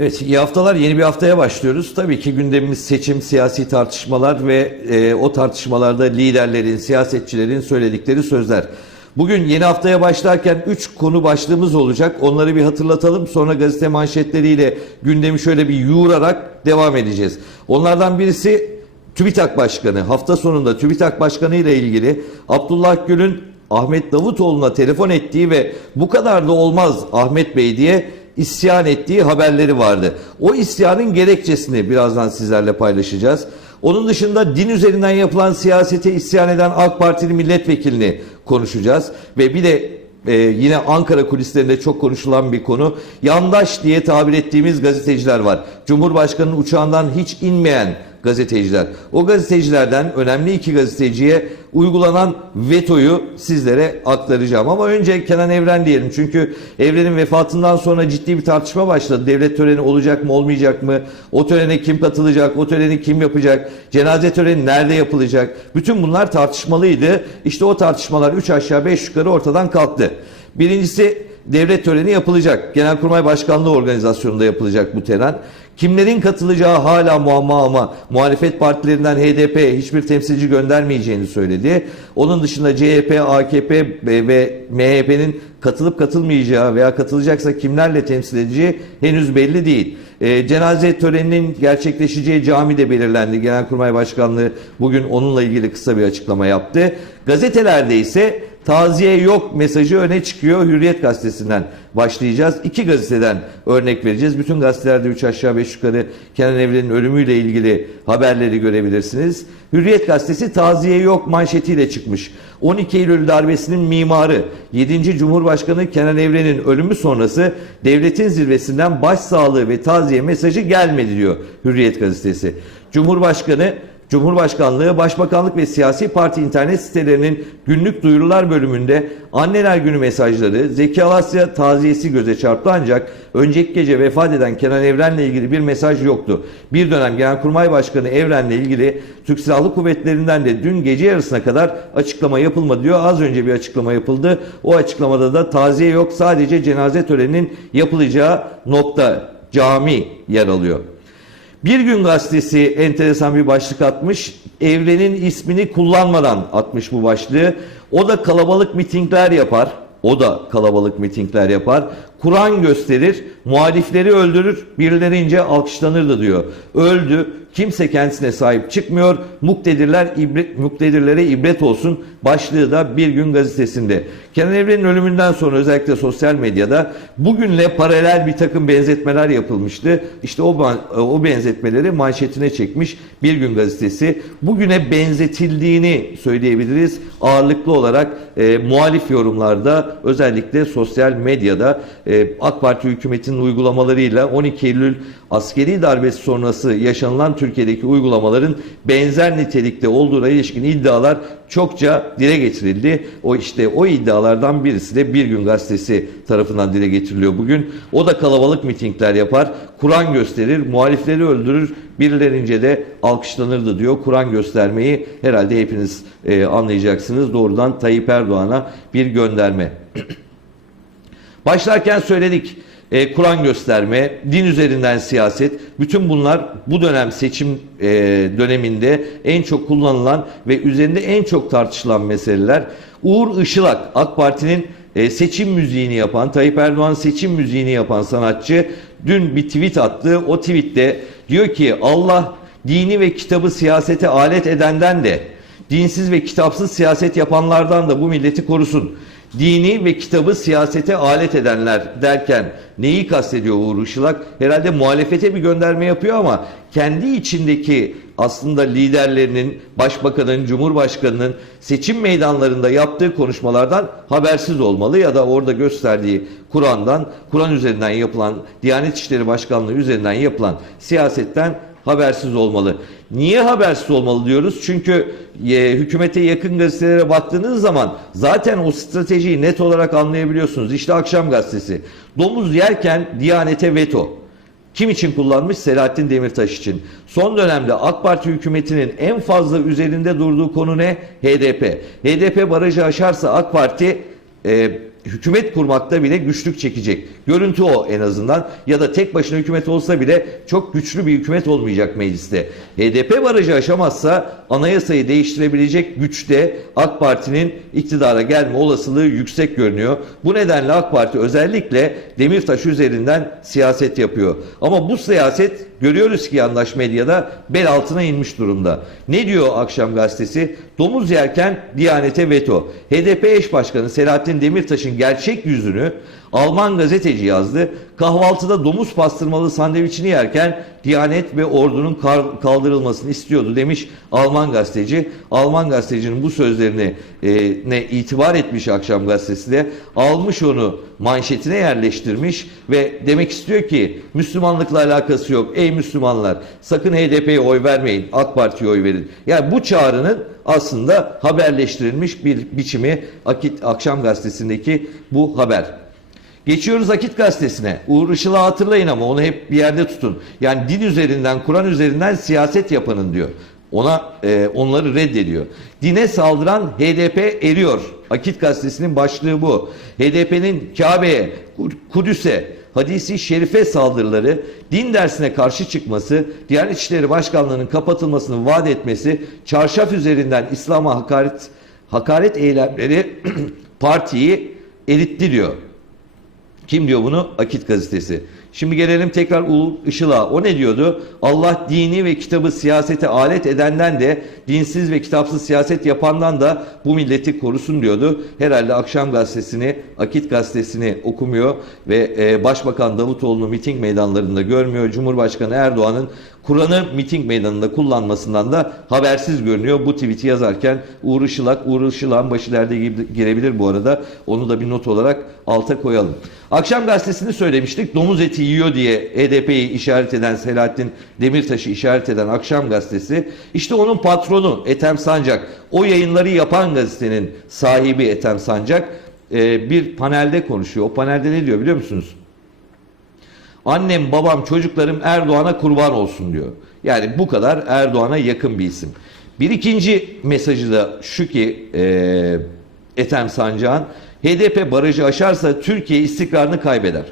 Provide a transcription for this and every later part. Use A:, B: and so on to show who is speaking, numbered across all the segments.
A: Evet, iyi haftalar. Yeni bir haftaya başlıyoruz. Tabii ki gündemimiz seçim, siyasi tartışmalar ve e, o tartışmalarda liderlerin, siyasetçilerin söyledikleri sözler. Bugün yeni haftaya başlarken 3 konu başlığımız olacak. Onları bir hatırlatalım. Sonra gazete manşetleriyle gündemi şöyle bir yoğurarak devam edeceğiz. Onlardan birisi TÜBİTAK Başkanı. Hafta sonunda TÜBİTAK Başkanı ile ilgili Abdullah Gül'ün Ahmet Davutoğlu'na telefon ettiği ve bu kadar da olmaz Ahmet Bey diye isyan ettiği haberleri vardı. O isyanın gerekçesini birazdan sizlerle paylaşacağız. Onun dışında din üzerinden yapılan siyasete isyan eden AK Partili milletvekilini konuşacağız. Ve bir de e, yine Ankara kulislerinde çok konuşulan bir konu. Yandaş diye tabir ettiğimiz gazeteciler var. Cumhurbaşkanının uçağından hiç inmeyen gazeteciler. O gazetecilerden önemli iki gazeteciye uygulanan vetoyu sizlere aktaracağım. Ama önce Kenan Evren diyelim. Çünkü Evren'in vefatından sonra ciddi bir tartışma başladı. Devlet töreni olacak mı olmayacak mı? O törene kim katılacak? O töreni kim yapacak? Cenaze töreni nerede yapılacak? Bütün bunlar tartışmalıydı. İşte o tartışmalar 3 aşağı 5 yukarı ortadan kalktı. Birincisi devlet töreni yapılacak. Genelkurmay Başkanlığı organizasyonunda yapılacak bu tören. Kimlerin katılacağı hala muamma ama muhalefet partilerinden HDP hiçbir temsilci göndermeyeceğini söyledi. Onun dışında CHP, AKP ve MHP'nin katılıp katılmayacağı veya katılacaksa kimlerle temsil edeceği henüz belli değil. E, cenaze töreninin gerçekleşeceği cami de belirlendi. Genelkurmay Başkanlığı bugün onunla ilgili kısa bir açıklama yaptı. Gazetelerde ise taziye yok mesajı öne çıkıyor. Hürriyet gazetesinden başlayacağız. İki gazeteden örnek vereceğiz. Bütün gazetelerde 3 aşağı 5 yukarı Kenan Evren'in ölümüyle ilgili haberleri görebilirsiniz. Hürriyet gazetesi taziye yok manşetiyle çıkmış. 12 Eylül darbesinin mimarı 7. Cumhurbaşkanı Kenan Evren'in ölümü sonrası devletin zirvesinden başsağlığı ve taziye mesajı gelmedi diyor Hürriyet gazetesi. Cumhurbaşkanı Cumhurbaşkanlığı, Başbakanlık ve siyasi parti internet sitelerinin günlük duyurular bölümünde anneler günü mesajları, Zeki Alasya taziyesi göze çarptı ancak önceki gece vefat eden Kenan Evren'le ilgili bir mesaj yoktu. Bir dönem Genelkurmay Başkanı Evren'le ilgili Türk Silahlı Kuvvetleri'nden de dün gece yarısına kadar açıklama yapılmadı diyor. Az önce bir açıklama yapıldı. O açıklamada da taziye yok sadece cenaze töreninin yapılacağı nokta cami yer alıyor. Bir gün gazetesi enteresan bir başlık atmış. Evrenin ismini kullanmadan atmış bu başlığı. O da kalabalık mitingler yapar. O da kalabalık mitingler yapar. Kur'an gösterir, muhalifleri öldürür, birilerince alkışlanırdı diyor. Öldü, kimse kendisine sahip çıkmıyor. Muktedirler ibret, muktedirlere ibret olsun başlığı da Bir Gün gazetesinde. Kenan Evren'in ölümünden sonra özellikle sosyal medyada bugünle paralel bir takım benzetmeler yapılmıştı. İşte o o benzetmeleri manşetine çekmiş Bir Gün gazetesi. Bugüne benzetildiğini söyleyebiliriz. Ağırlıklı olarak e, muhalif yorumlarda özellikle sosyal medyada AK Parti hükümetinin uygulamalarıyla 12 Eylül askeri darbesi sonrası yaşanılan Türkiye'deki uygulamaların benzer nitelikte olduğuna ilişkin iddialar çokça dile getirildi. O işte o iddialardan birisi de Bir Gün Gazetesi tarafından dile getiriliyor bugün. O da kalabalık mitingler yapar, Kur'an gösterir, muhalifleri öldürür, birilerince de alkışlanırdı diyor. Kur'an göstermeyi herhalde hepiniz e, anlayacaksınız. Doğrudan Tayyip Erdoğan'a bir gönderme. Başlarken söyledik. E, Kur'an gösterme, din üzerinden siyaset, bütün bunlar bu dönem seçim e, döneminde en çok kullanılan ve üzerinde en çok tartışılan meseleler. Uğur Işılak, AK Parti'nin e, seçim müziğini yapan, Tayyip Erdoğan seçim müziğini yapan sanatçı dün bir tweet attı. O tweette diyor ki Allah dini ve kitabı siyasete alet edenden de dinsiz ve kitapsız siyaset yapanlardan da bu milleti korusun dini ve kitabı siyasete alet edenler derken neyi kastediyor Uğur Işılak? Herhalde muhalefete bir gönderme yapıyor ama kendi içindeki aslında liderlerinin, başbakanın, cumhurbaşkanının seçim meydanlarında yaptığı konuşmalardan habersiz olmalı ya da orada gösterdiği Kur'an'dan, Kur'an üzerinden yapılan, Diyanet İşleri Başkanlığı üzerinden yapılan siyasetten habersiz olmalı. Niye habersiz olmalı diyoruz? Çünkü e, hükümete yakın gazetelere baktığınız zaman zaten o stratejiyi net olarak anlayabiliyorsunuz. İşte Akşam Gazetesi. Domuz yerken Diyanete veto. Kim için kullanmış? Selahattin Demirtaş için. Son dönemde AK Parti hükümetinin en fazla üzerinde durduğu konu ne? HDP. HDP barajı aşarsa AK Parti e, hükümet kurmakta bile güçlük çekecek. Görüntü o en azından. Ya da tek başına hükümet olsa bile çok güçlü bir hükümet olmayacak mecliste. HDP barajı aşamazsa anayasayı değiştirebilecek güçte AK Parti'nin iktidara gelme olasılığı yüksek görünüyor. Bu nedenle AK Parti özellikle Demirtaş üzerinden siyaset yapıyor. Ama bu siyaset görüyoruz ki yandaş medyada bel altına inmiş durumda. Ne diyor Akşam Gazetesi? Domuz yerken Diyanete veto. HDP eş başkanı Selahattin Demirtaş'ın gerçek yüzünü Alman gazeteci yazdı. Kahvaltıda domuz pastırmalı sandviçini yerken Diyanet ve ordunun kaldırılmasını istiyordu demiş Alman gazeteci. Alman gazetecinin bu sözlerini e, ne itibar etmiş akşam gazetesi de almış onu manşetine yerleştirmiş ve demek istiyor ki Müslümanlıkla alakası yok. Ey Müslümanlar sakın HDP'ye oy vermeyin AK Parti'ye oy verin. Yani bu çağrının aslında haberleştirilmiş bir biçimi Akit Akşam Gazetesi'ndeki bu haber. Geçiyoruz Akit Gazetesi'ne. Uğur Işıl'ı hatırlayın ama onu hep bir yerde tutun. Yani din üzerinden, Kur'an üzerinden siyaset yapanın diyor. Ona e, onları reddediyor. Dine saldıran HDP eriyor. Akit Gazetesi'nin başlığı bu. HDP'nin Kabe'ye, Kudüs'e, hadisi şerife saldırıları, din dersine karşı çıkması, Diyanet İşleri Başkanlığı'nın kapatılmasını vaat etmesi, çarşaf üzerinden İslam'a hakaret hakaret eylemleri partiyi eritti diyor. Kim diyor bunu? Akit gazetesi. Şimdi gelelim tekrar Uğur Işıl'a. O ne diyordu? Allah dini ve kitabı siyasete alet edenden de dinsiz ve kitapsız siyaset yapandan da bu milleti korusun diyordu. Herhalde akşam gazetesini, Akit gazetesini okumuyor ve e, Başbakan Davutoğlu'nu miting meydanlarında görmüyor. Cumhurbaşkanı Erdoğan'ın Kur'an'ı miting meydanında kullanmasından da habersiz görünüyor. Bu tweet'i yazarken Uğur Işılak, Uğur Işılak'ın başı derde gi- girebilir bu arada. Onu da bir not olarak alta koyalım. Akşam gazetesini söylemiştik. Domuz eti yiyor diye HDP'yi işaret eden Selahattin Demirtaş'ı işaret eden Akşam gazetesi. İşte onun patronu Ethem Sancak. O yayınları yapan gazetenin sahibi Ethem Sancak e, bir panelde konuşuyor. O panelde ne diyor biliyor musunuz? Annem, babam, çocuklarım Erdoğan'a kurban olsun diyor. Yani bu kadar Erdoğan'a yakın bir isim. Bir ikinci mesajı da şu ki e, Ethem Sancak'ın HDP barajı aşarsa Türkiye istikrarını kaybeder.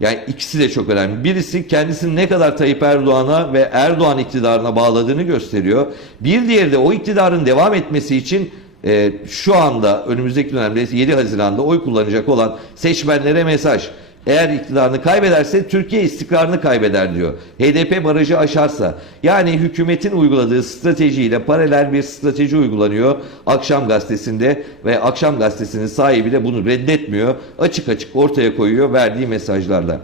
A: Yani ikisi de çok önemli. Birisi kendisini ne kadar Tayyip Erdoğan'a ve Erdoğan iktidarına bağladığını gösteriyor. Bir diğeri de o iktidarın devam etmesi için e, şu anda önümüzdeki dönemde 7 Haziran'da oy kullanacak olan seçmenlere mesaj. Eğer iktidarını kaybederse Türkiye istikrarını kaybeder diyor. HDP barajı aşarsa yani hükümetin uyguladığı stratejiyle paralel bir strateji uygulanıyor Akşam Gazetesi'nde ve Akşam Gazetesi'nin sahibi de bunu reddetmiyor. Açık açık ortaya koyuyor verdiği mesajlarla.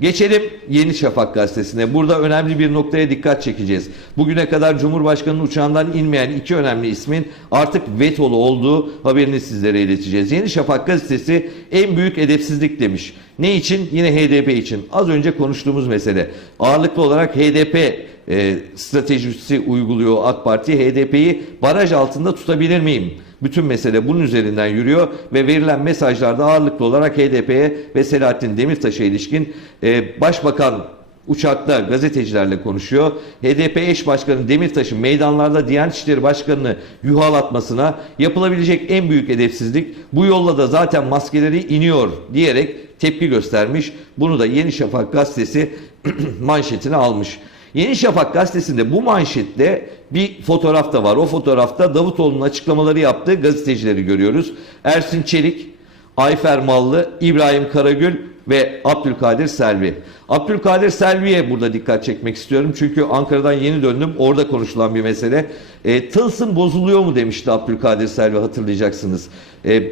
A: Geçelim Yeni Şafak gazetesine. Burada önemli bir noktaya dikkat çekeceğiz. Bugüne kadar Cumhurbaşkanı'nın uçağından inmeyen iki önemli ismin artık vetolu olduğu haberini sizlere ileteceğiz. Yeni Şafak gazetesi en büyük edepsizlik demiş. Ne için? Yine HDP için. Az önce konuştuğumuz mesele. Ağırlıklı olarak HDP e, stratejisi uyguluyor AK Parti. HDP'yi baraj altında tutabilir miyim? Bütün mesele bunun üzerinden yürüyor ve verilen mesajlarda ağırlıklı olarak HDP'ye ve Selahattin Demirtaş'a ilişkin e, Başbakan uçakta gazetecilerle konuşuyor. HDP eş başkanı Demirtaş'ın meydanlarda Diyanet İşleri Başkanı'nı yuhalatmasına yapılabilecek en büyük edepsizlik bu yolla da zaten maskeleri iniyor diyerek tepki göstermiş. Bunu da Yeni Şafak gazetesi manşetine almış. Yeni Şafak gazetesinde bu manşette bir fotoğraf da var. O fotoğrafta Davutoğlu'nun açıklamaları yaptığı gazetecileri görüyoruz. Ersin Çelik, Ayfer Mallı, İbrahim Karagül ve Abdülkadir Selvi. Abdülkadir Selvi'ye burada dikkat çekmek istiyorum. Çünkü Ankara'dan yeni döndüm. Orada konuşulan bir mesele. E, tılsım bozuluyor mu demişti Abdülkadir Selvi hatırlayacaksınız. E,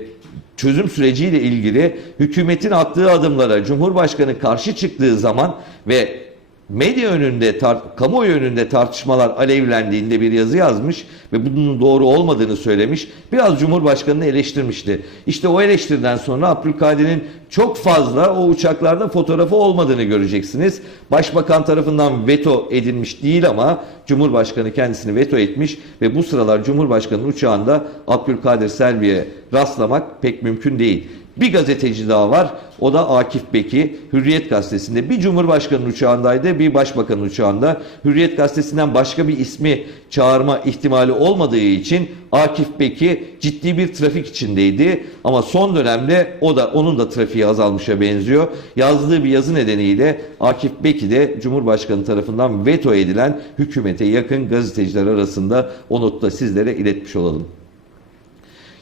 A: çözüm süreciyle ilgili hükümetin attığı adımlara Cumhurbaşkanı karşı çıktığı zaman ve medya önünde, kamuoyu önünde tartışmalar alevlendiğinde bir yazı yazmış ve bunun doğru olmadığını söylemiş. Biraz Cumhurbaşkanı'nı eleştirmişti. İşte o eleştiriden sonra Abdülkadir'in çok fazla o uçaklarda fotoğrafı olmadığını göreceksiniz. Başbakan tarafından veto edilmiş değil ama Cumhurbaşkanı kendisini veto etmiş ve bu sıralar Cumhurbaşkanı'nın uçağında Abdülkadir Selvi'ye rastlamak pek mümkün değil. Bir gazeteci daha var. O da Akif Beki. Hürriyet Gazetesi'nde bir Cumhurbaşkanı uçağındaydı, bir Başbakan uçağında. Hürriyet Gazetesi'nden başka bir ismi çağırma ihtimali olmadığı için Akif Beki ciddi bir trafik içindeydi. Ama son dönemde o da onun da trafiği azalmışa benziyor. Yazdığı bir yazı nedeniyle Akif Beki de Cumhurbaşkanı tarafından veto edilen hükümete yakın gazeteciler arasında o notu da sizlere iletmiş olalım.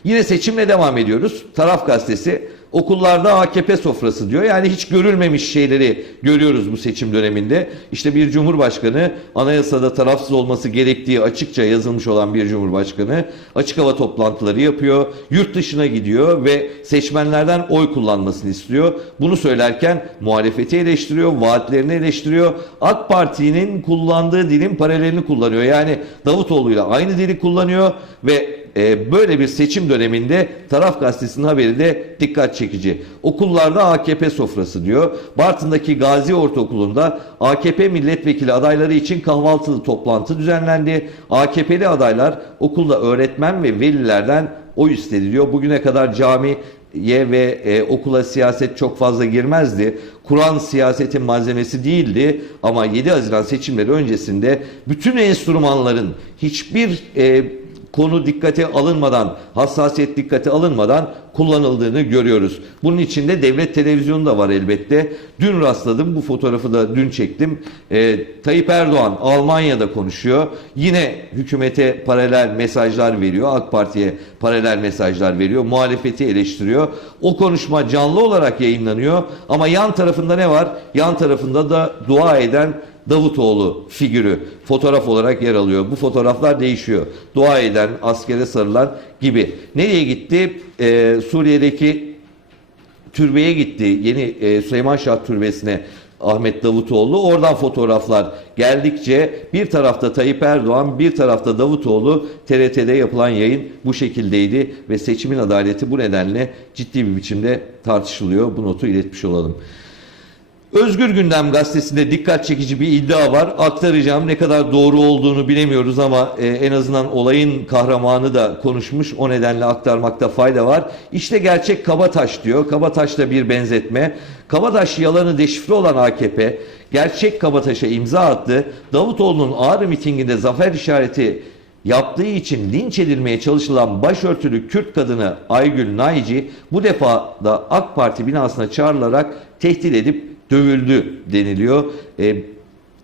A: Yine seçimle devam ediyoruz. Taraf gazetesi okullarda AKP sofrası diyor. Yani hiç görülmemiş şeyleri görüyoruz bu seçim döneminde. İşte bir cumhurbaşkanı anayasada tarafsız olması gerektiği açıkça yazılmış olan bir cumhurbaşkanı açık hava toplantıları yapıyor. Yurt dışına gidiyor ve seçmenlerden oy kullanmasını istiyor. Bunu söylerken muhalefeti eleştiriyor, vaatlerini eleştiriyor. AK Parti'nin kullandığı dilin paralelini kullanıyor. Yani Davutoğlu'yla aynı dili kullanıyor ve e, böyle bir seçim döneminde Taraf Gazetesi'nin haberi de dikkat çekici. Okullarda AKP sofrası diyor. Bartın'daki Gazi Ortaokulu'nda AKP milletvekili adayları için kahvaltılı toplantı düzenlendi. AKP'li adaylar okulda öğretmen ve velilerden oy istedi diyor. Bugüne kadar cami ye ve e, okula siyaset çok fazla girmezdi. Kur'an siyasetin malzemesi değildi ama 7 Haziran seçimleri öncesinde bütün enstrümanların hiçbir e, konu dikkate alınmadan, hassasiyet dikkate alınmadan kullanıldığını görüyoruz. Bunun içinde devlet televizyonu da var elbette. Dün rastladım, bu fotoğrafı da dün çektim. Ee, Tayyip Erdoğan Almanya'da konuşuyor. Yine hükümete paralel mesajlar veriyor. AK Parti'ye paralel mesajlar veriyor. Muhalefeti eleştiriyor. O konuşma canlı olarak yayınlanıyor. Ama yan tarafında ne var? Yan tarafında da dua eden Davutoğlu figürü fotoğraf olarak yer alıyor. Bu fotoğraflar değişiyor. Dua eden, askere sarılan gibi. Nereye gitti? Ee, Suriye'deki türbeye gitti. Yeni e, Süleyman Şah Türbesi'ne Ahmet Davutoğlu. Oradan fotoğraflar geldikçe bir tarafta Tayyip Erdoğan, bir tarafta Davutoğlu TRT'de yapılan yayın bu şekildeydi ve seçimin adaleti bu nedenle ciddi bir biçimde tartışılıyor. Bu notu iletmiş olalım. Özgür Gündem gazetesinde dikkat çekici bir iddia var. Aktaracağım ne kadar doğru olduğunu bilemiyoruz ama e, en azından olayın kahramanı da konuşmuş. O nedenle aktarmakta fayda var. İşte gerçek Kabataş diyor. Kabataş'la bir benzetme. Kabataş yalanı deşifre olan AKP gerçek Kabataş'a imza attı. Davutoğlu'nun Ağrı mitinginde zafer işareti yaptığı için linç edilmeye çalışılan başörtülü Kürt kadını Aygül Naici bu defa da AK Parti binasına çağrılarak tehdit edip dövüldü deniliyor. E,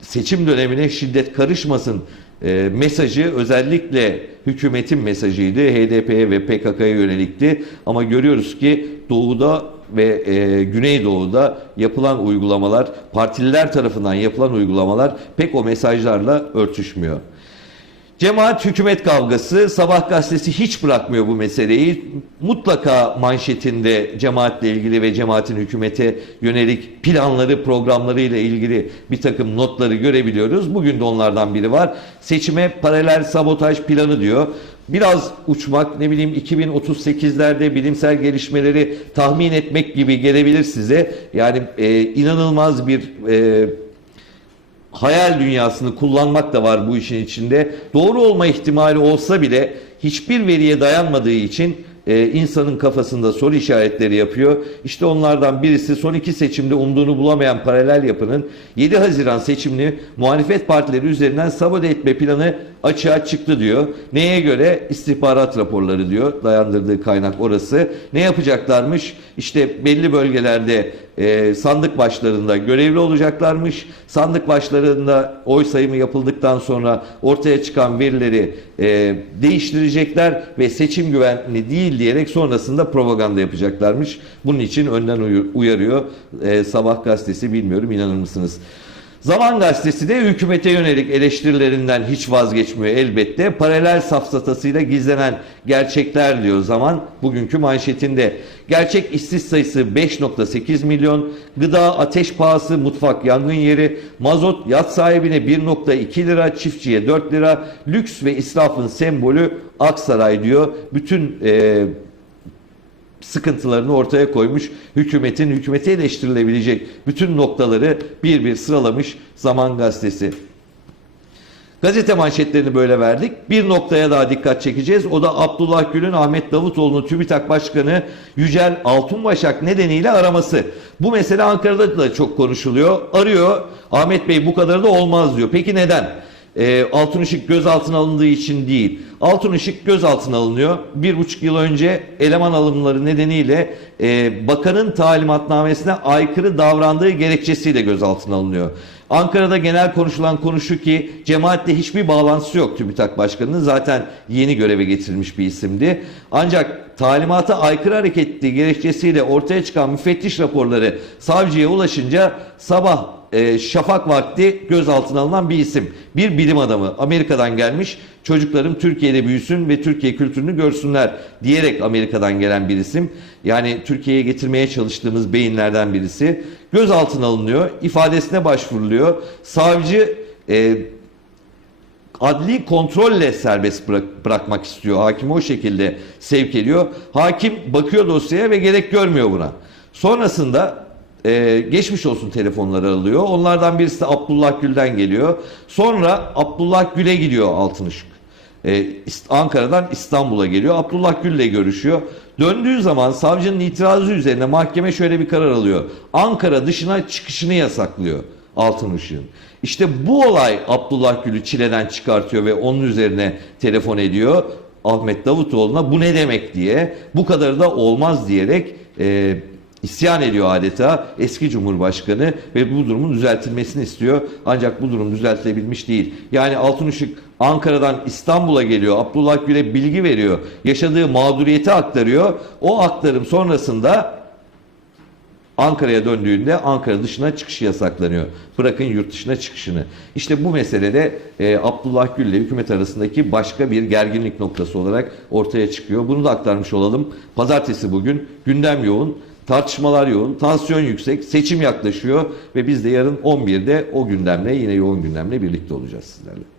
A: seçim dönemine şiddet karışmasın e, mesajı özellikle hükümetin mesajıydı. HDP'ye ve PKK'ya yönelikti. Ama görüyoruz ki doğuda ve e, Güneydoğu'da yapılan uygulamalar, partililer tarafından yapılan uygulamalar pek o mesajlarla örtüşmüyor. Cemaat hükümet kavgası Sabah gazetesi hiç bırakmıyor bu meseleyi. Mutlaka manşetinde cemaatle ilgili ve cemaatin hükümete yönelik planları, programları ile ilgili bir takım notları görebiliyoruz. Bugün de onlardan biri var. Seçime paralel sabotaj planı diyor. Biraz uçmak, ne bileyim 2038'lerde bilimsel gelişmeleri tahmin etmek gibi gelebilir size. Yani e, inanılmaz bir e, hayal dünyasını kullanmak da var bu işin içinde. Doğru olma ihtimali olsa bile hiçbir veriye dayanmadığı için e, insanın kafasında soru işaretleri yapıyor. İşte onlardan birisi son iki seçimde umduğunu bulamayan paralel yapının 7 Haziran seçimini muhalefet partileri üzerinden sabote etme planı açığa çıktı diyor. Neye göre? istihbarat raporları diyor. Dayandırdığı kaynak orası. Ne yapacaklarmış? İşte belli bölgelerde e, sandık başlarında görevli olacaklarmış. Sandık başlarında oy sayımı yapıldıktan sonra ortaya çıkan verileri e, değiştirecekler ve seçim güvenli değil diyerek sonrasında propaganda yapacaklarmış. Bunun için önden uyarıyor. E, Sabah gazetesi bilmiyorum inanır mısınız? Zaman gazetesi de hükümete yönelik eleştirilerinden hiç vazgeçmiyor elbette. Paralel safsatasıyla gizlenen gerçekler diyor zaman bugünkü manşetinde. Gerçek işsiz sayısı 5.8 milyon, gıda ateş pahası, mutfak yangın yeri, mazot yat sahibine 1.2 lira, çiftçiye 4 lira, lüks ve israfın sembolü Aksaray diyor. Bütün e, sıkıntılarını ortaya koymuş. Hükümetin hükümeti eleştirilebilecek bütün noktaları bir bir sıralamış Zaman Gazetesi. Gazete manşetlerini böyle verdik. Bir noktaya daha dikkat çekeceğiz. O da Abdullah Gül'ün Ahmet Davutoğlu'nu TÜBİTAK Başkanı Yücel Altunbaşak nedeniyle araması. Bu mesele Ankara'da da çok konuşuluyor. Arıyor. Ahmet Bey bu kadar da olmaz diyor. Peki neden? E, Altın Işık gözaltına alındığı için değil. Altın Işık gözaltına alınıyor. Bir buçuk yıl önce eleman alımları nedeniyle e, bakanın talimatnamesine aykırı davrandığı gerekçesiyle gözaltına alınıyor. Ankara'da genel konuşulan konu şu ki cemaatle hiçbir bağlantısı yok TÜBİTAK Başkanı'nın. Zaten yeni göreve getirilmiş bir isimdi. Ancak talimata aykırı hareket ettiği gerekçesiyle ortaya çıkan müfettiş raporları savcıya ulaşınca sabah e, şafak vakti gözaltına alınan bir isim. Bir bilim adamı Amerika'dan gelmiş çocuklarım Türkiye'de büyüsün ve Türkiye kültürünü görsünler diyerek Amerika'dan gelen bir isim. Yani Türkiye'ye getirmeye çalıştığımız beyinlerden birisi. Gözaltına alınıyor, ifadesine başvuruluyor. Savcı e, adli kontrolle serbest bırak- bırakmak istiyor. Hakim o şekilde sevk ediyor. Hakim bakıyor dosyaya ve gerek görmüyor buna. Sonrasında e, geçmiş olsun telefonları alıyor. Onlardan birisi de Abdullah Gül'den geliyor. Sonra Abdullah Gül'e gidiyor Altınışık. E, İst- Ankara'dan İstanbul'a geliyor. Abdullah Gül'le görüşüyor. Döndüğü zaman savcının itirazı üzerine mahkeme şöyle bir karar alıyor. Ankara dışına çıkışını yasaklıyor Altın Işık'ın. İşte bu olay Abdullah Gül'ü çileden çıkartıyor ve onun üzerine telefon ediyor. Ahmet Davutoğlu'na bu ne demek diye bu kadar da olmaz diyerek e, isyan ediyor adeta eski Cumhurbaşkanı ve bu durumun düzeltilmesini istiyor. Ancak bu durum düzeltilebilmiş değil. Yani Altınışık Ankara'dan İstanbul'a geliyor. Abdullah Gül'e bilgi veriyor. Yaşadığı mağduriyeti aktarıyor. O aktarım sonrasında Ankara'ya döndüğünde Ankara dışına çıkışı yasaklanıyor. Bırakın yurt dışına çıkışını. İşte bu meselede e, Abdullah Gül ile hükümet arasındaki başka bir gerginlik noktası olarak ortaya çıkıyor. Bunu da aktarmış olalım. Pazartesi bugün gündem yoğun. Tartışmalar yoğun, tansiyon yüksek, seçim yaklaşıyor ve biz de yarın 11'de o gündemle yine yoğun gündemle birlikte olacağız sizlerle.